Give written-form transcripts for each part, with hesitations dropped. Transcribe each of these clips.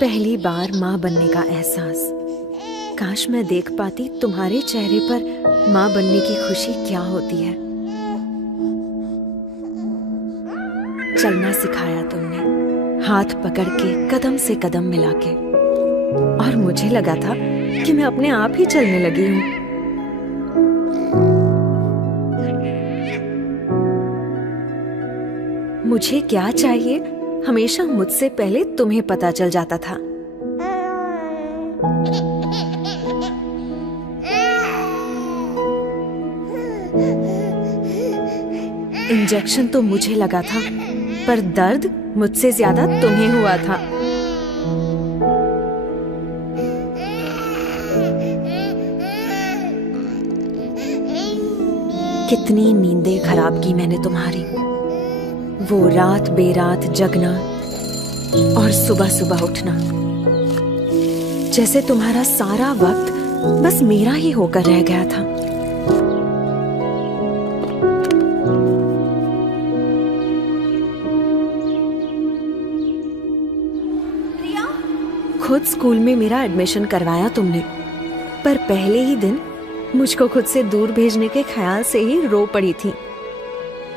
पहली बार माँ बनने का एहसास। काश मैं देख पाती तुम्हारे चेहरे पर माँ बनने की खुशी क्या होती है। चलना सिखाया तुमने, हाथ पकड़ के कदम से कदम मिला के, और मुझे लगा था कि मैं अपने आप ही चलने लगी हूँ। मुझे क्या चाहिए हमेशा मुझसे पहले तुम्हें पता चल जाता था। इंजेक्शन तो मुझे लगा था, पर दर्द मुझसे ज्यादा तुम्हें हुआ था। कितनी नींदें खराब की मैंने तुम्हारी, वो रात बेरात जगना और सुबह सुबह उठना, जैसे तुम्हारा सारा वक्त बस मेरा ही होकर रह गया था। खुद स्कूल में मेरा एडमिशन करवाया तुमने, पर पहले ही दिन मुझको खुद से दूर भेजने के ख्याल से ही रो पड़ी थी।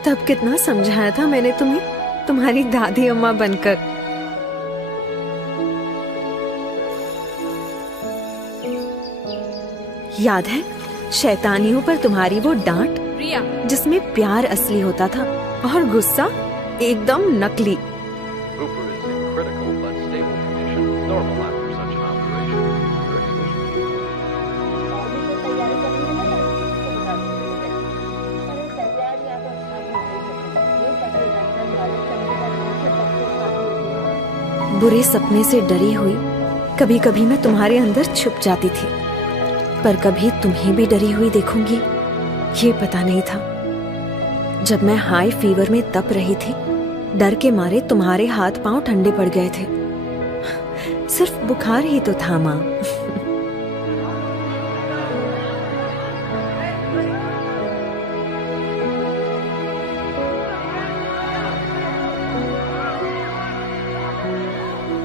तब कितना समझाया था मैंने तुम्हें, तुम्हारी दादी अम्मा बनकर। याद है शैतानियों पर तुम्हारी वो डांट, जिसमें प्यार असली होता था और गुस्सा एकदम नकली। बुरे सपने से डरी हुई कभी कभी मैं तुम्हारे अंदर छुप जाती थी, पर कभी तुम्हें भी डरी हुई देखूंगी ये पता नहीं था। जब मैं हाई फीवर में तप रही थी, डर के मारे तुम्हारे हाथ पांव ठंडे पड़ गए थे। सिर्फ बुखार ही तो था माँ।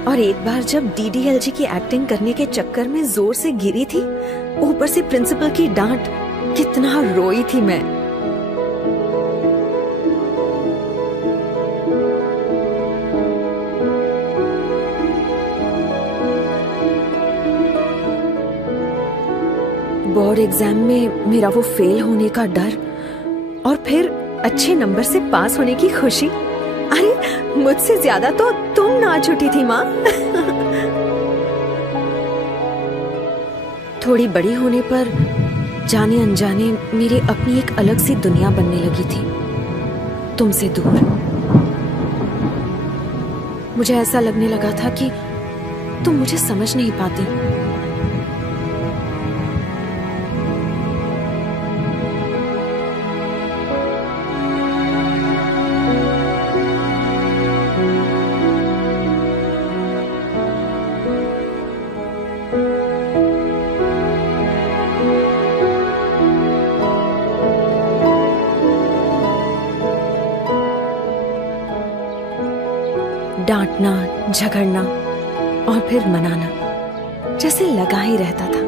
और एक बार जब डीडीएलजी की एक्टिंग करने के चक्कर में जोर से गिरी थी, ऊपर से प्रिंसिपल की डांट, कितना रोई थी मैं। बोर्ड एग्जाम में मेरा वो फेल होने का डर, और फिर अच्छे नंबर से पास होने की खुशी। अरे मुझसे ज्यादा तो तुम नाच उठी थी माँ। थोड़ी बड़ी होने पर जाने अनजाने मेरी अपनी एक अलग सी दुनिया बनने लगी थी, तुमसे दूर। मुझे ऐसा लगने लगा था कि तुम मुझे समझ नहीं पाती। डांटना, झगड़ना और फिर मनाना, जैसे लगा ही रहता था।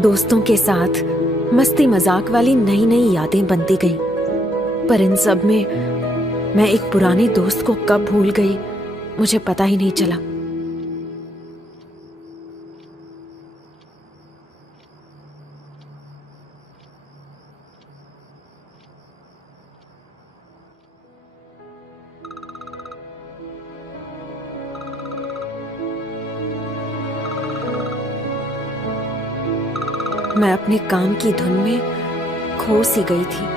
दोस्तों के साथ मस्ती मजाक वाली नई नई यादें बनती गईं, पर इन सब में मैं एक पुराने दोस्त को कब भूल गई मुझे पता ही नहीं चला। मैं अपने काम की धुन में खो सी गई थी।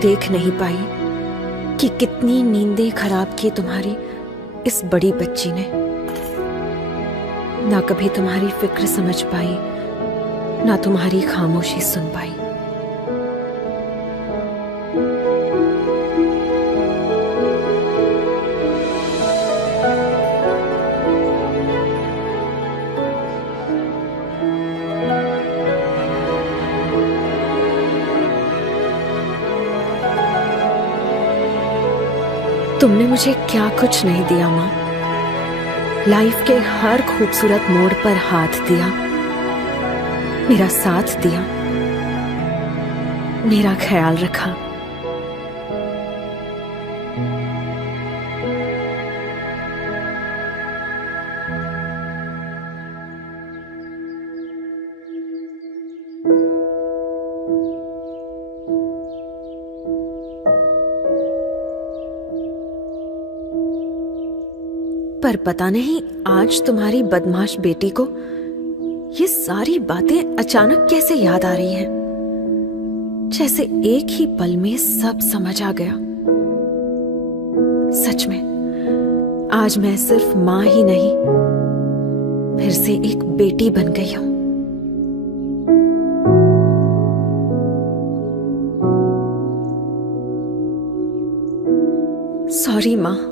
देख नहीं पाई कि कितनी नींदें खराब की तुम्हारी इस बड़ी बच्ची ने। ना कभी तुम्हारी फिक्र समझ पाई, ना तुम्हारी खामोशी सुन पाई। तुमने मुझे क्या कुछ नहीं दिया माँ। लाइफ के हर खूबसूरत मोड़ पर हाथ दिया, मेरा साथ दिया, मेरा ख्याल रखा। पर पता नहीं आज तुम्हारी बदमाश बेटी को ये सारी बातें अचानक कैसे याद आ रही हैं, जैसे एक ही पल में सब समझ आ गया। सच में आज मैं सिर्फ मां ही नहीं, फिर से एक बेटी बन गई हूं। सॉरी मां।